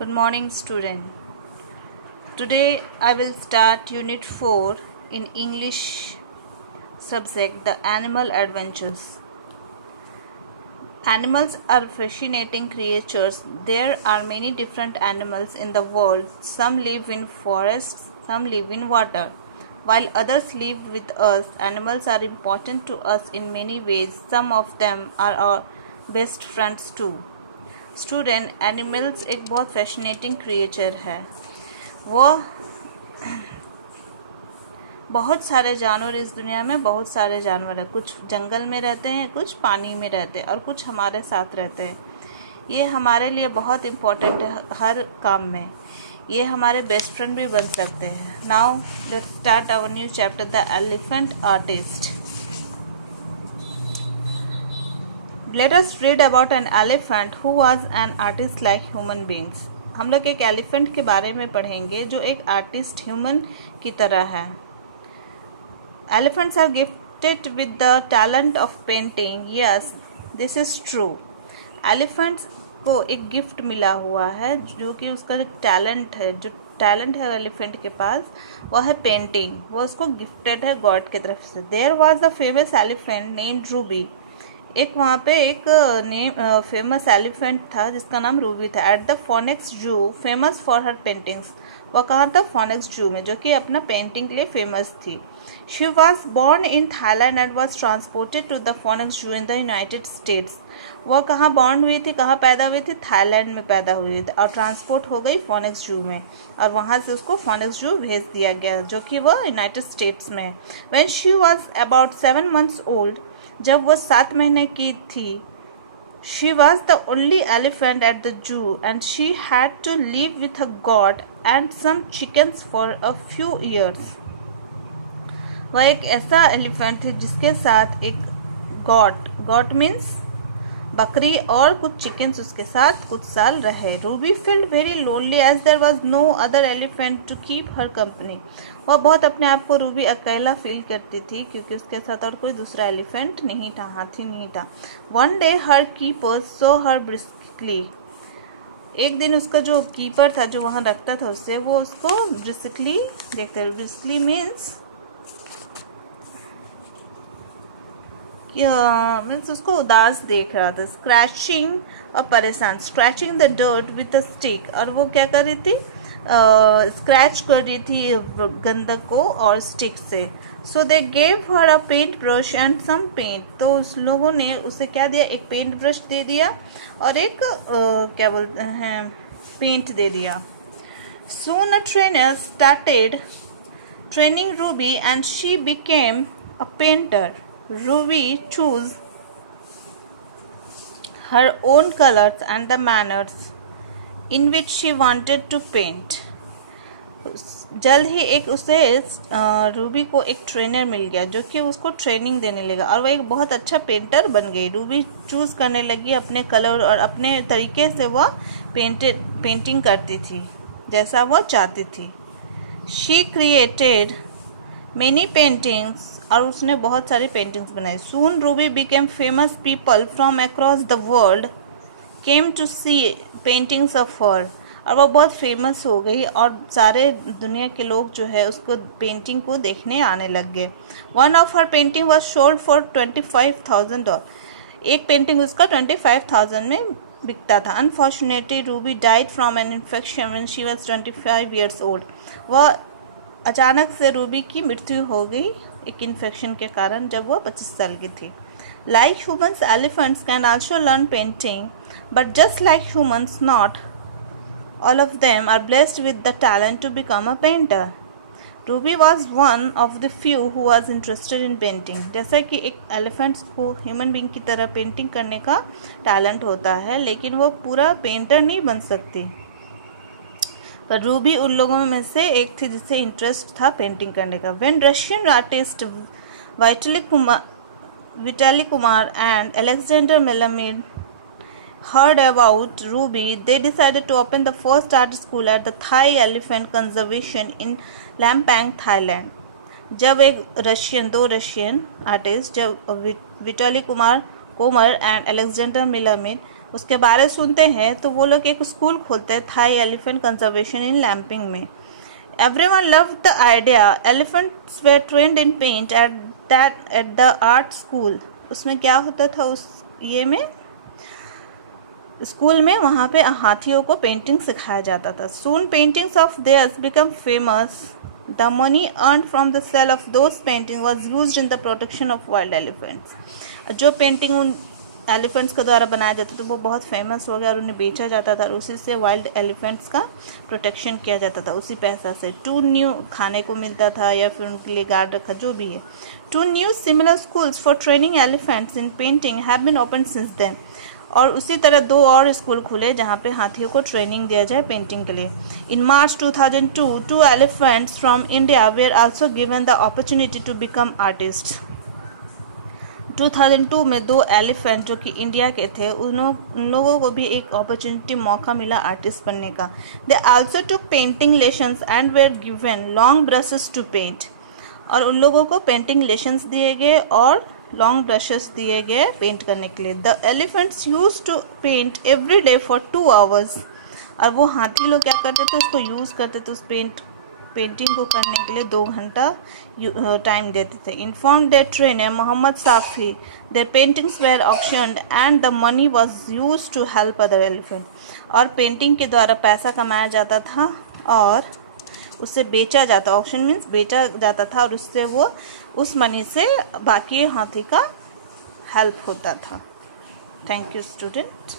Good morning, student. Today I will start Unit 4 in English subject The Animal Adventures. Animals are fascinating creatures. There are many different animals in the world. Some live in forests, some live in water. While others live with us, animals are important to us in many ways. Some of them are our best friends too. Student animals एक बहुत fascinating creature है। वो बहुत सारे जानवर इस दुनिया में बहुत सारे जानवर है। कुछ जंगल में रहते हैं, कुछ पानी में रहते हैं और कुछ हमारे साथ रहते हैं। ये हमारे लिए बहुत इम्पोर्टेंट है हर काम में। ये हमारे बेस्ट फ्रेंड भी बन सकते हैं। Now let's start our new chapter the elephant artist. Let us read about an elephant who was an artist like human beings. हम लोग एक एलिफेंट के बारे में पढ़ेंगे जो एक आर्टिस्ट ह्यूमन की तरह है। Elephants are gifted with the talent of painting. Yes, this is true. Elephants को एक गिफ्ट मिला हुआ है जो कि उसका एक टैलेंट है। जो टैलेंट है एलिफेंट के पास वह है पेंटिंग। वो उसको गिफ्टेड है गॉड की तरफ से। There was a famous elephant named Ruby. एक वहाँ पे एक फेमस एलिफेंट था जिसका नाम रूबी था। एट द फोनेक्स जू फेमस फॉर हर पेंटिंग्स। वह कहाँ था? फोनेक्स जू में, जो कि अपना पेंटिंग के लिए फेमस थी। She was born in Thailand and was transported to the Phoenix zoo in the United states. वह कहाँ बॉर्न हुई थी, कहाँ पैदा हुई थी? थाईलैंड में पैदा हुई थी और ट्रांसपोर्ट हो गई फोनेक्स जू में, और वहाँ से उसको फोनेक्स जू भेज दिया गया जो कि वह यूनाइटेड स्टेट्स में है। When she was about 7 months old, जब वह 7 महीने की थी, she was the only elephant at the zoo and she had to live with a goat and some chickens for a few years. वह एक ऐसा एलिफेंट थी जिसके साथ एक गॉट मीन्स बकरी और कुछ चिकन्स उसके साथ कुछ साल रहे। Ruby felt very lonely as there was no other elephant to keep her company. वह बहुत अपने आप को रूबी अकेला फील करती थी क्योंकि उसके साथ और कोई दूसरा एलिफेंट नहीं था, हाथी नहीं था। वन डे हर कीपर सो हर ब्रिस्कली। एक दिन उसका जो कीपर था जो वहां रखता था उससे, वो उसको ब्रिस्कली देखते। ब्रिस्कली मीन्स उसको उदास देख रहा था। स्क्रैचिंग और परेशान, scratching the dirt with a stick. और वो क्या कर रही थी? स्क्रैच कर रही थी गंदक को और स्टिक से। So they gave her a paint brush and some paint. तो उस लोगों ने उसे क्या दिया? एक पेंट ब्रश दे दिया और एक क्या बोलते हैं, पेंट दे दिया। Soon a trainer started training Ruby and she became a painter. Ruby chose her own colors and the manners in which she wanted to paint. जल्द ही एक उसे रूबी को एक ट्रेनर मिल गया जो कि उसको ट्रेनिंग देने लगा और वह एक बहुत अच्छा पेंटर बन गई। रूबी चूज करने लगी अपने कलर और अपने तरीके से वह पेंटिंग करती थी जैसा वह चाहती थी। शी क्रिएटेड मेनी पेंटिंग्स, और उसने बहुत सारी पेंटिंग्स बनाई। Soon Ruby became famous. People from across the world came to see paintings of her. और वह बहुत फेमस हो गई और सारे दुनिया के लोग जो है उसको पेंटिंग को देखने आने लग गए। One of her painting was sold for $25,000। एक पेंटिंग उसका 25,000 में बिकता था। Unfortunately Ruby died from an infection when she was 25 years old. वह अचानक से रूबी की मृत्यु हो गई एक इन्फेक्शन के कारण जब वह 25 साल की थी। Like humans, elephants can also learn painting, but just like humans not all of them are blessed with the talent to become a painter. Ruby was one of the few who was interested in painting. जैसा कि एक elephants को human being की तरह painting करने का talent होता है, लेकिन वो पूरा पेंटर नहीं बन सकती, पर रूबी उन लोगों में से एक थी जिसे इंटरेस्ट था पेंटिंग करने का। When Russian artist Vitaly Kumar and Alexander Melamed heard about Ruby, they decided to open the first art school at the Thai Elephant Conservation in Lampang, Thailand. जब दो रशियन आर्टिस्ट, जब Vitaly Kumar and Alexander मिलामिड उसके बारे सुनते हैं तो वो लोग एक स्कूल खोलते हैं, थाई एलिफेंट कंजर्वेशन इन लैम्पिंग में। Everyone loved the idea. Elephants were trained in paint at the art school. उसमें क्या होता था उस ये में स्कूल में, वहाँ पे हाथियों को पेंटिंग सिखाया जाता था। Soon paintings of theirs become famous. The money earned from the sale of those paintings was used in the protection of wild elephants. जो पेंटिंग उन एलिफेंट्स के द्वारा बनाया जाता था वो बहुत फेमस हो गया और उन्हें बेचा जाता था और उसी से वाइल्ड एलिफेंट्स का प्रोटेक्शन किया जाता था उसी पैसा से। 2 न्यू खाने को मिलता था या फिर उनके लिए गार्ड रखा, जो भी है। 2 new similar schools for training elephants in painting have been open since then. और उसी तरह 2 और स्कूल खुले जहाँ पे हाथियों को ट्रेनिंग दिया जाए पेंटिंग के लिए। In March 2002 2 elephants from India were also given the opportunity to become artist. 2002 में 2 एलिफेंट जो कि इंडिया के थे उन लोगों को भी एक अपॉर्चुनिटी मौका मिला आर्टिस्ट बनने का। They also took painting lessons and were given long brushes to paint. और उन लोगों को पेंटिंग लेसन्स दिए गए और लॉन्ग ब्रशेस दिए गए पेंट करने के लिए। The elephants use to paint every day for 2 hours. और वो हाथी लोग क्या करते थे, उसको यूज़ करते थे, उस पेंटिंग को करने के लिए 2 घंटा टाइम देते थे। Inform their trainer Mohammad Safi their paintings were auctioned and the money was used to help other elephant. और पेंटिंग के द्वारा पैसा कमाया जाता था और उससे बेचा जाता, ऑक्शन मीन्स बेचा जाता था और उससे वो उस मनी से बाकी हाथी का हेल्प होता था। Thank you student.